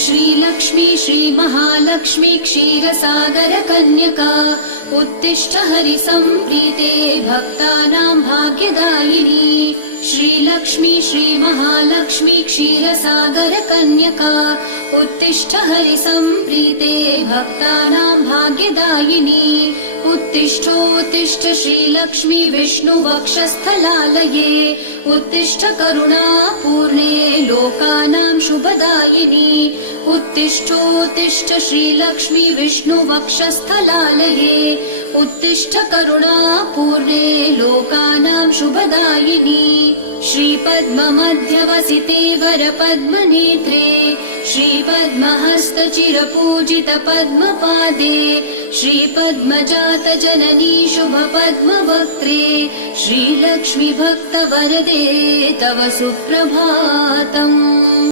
श्रीलक्ष्मी श्रीमहालक्ष्मी क्षीरसागर कन्यका उत्तिष्ठ हरिसम्प्रीते भक्तानां भाग्यदायिनी। श्रीलक्ष्मी श्रीमहालक्ष्मी क्षीरसागर कन्यका उत्तिष्ठ हरिसम्प्रीते भक्तानां भाग्यदायिनी। उत्तिष्ठोत्तिष्ठ श्रीलक्ष्मी विष्णुवक्षस्थलालये उत्तिष्ठ करुणापूर्णे लोकानां शुभदायिनी। उत्तिष्ठोत्तिष्ठ श्रीलक्ष्मी विष्णुवक्षस्थलालये उत्तिष्ठ करुणापूर्णे लोकानां शुभदायिनी। श्रीपद्ममध्यवसिते वरपद्मनेत्रे श्रीपद्महस्तचिरपूजित पद्मपादे श्रीपद्मजात जननी शुभपद्मवक्त्रे श्रीलक्ष्मी भक्तवरदे तव सुप्रभातम्।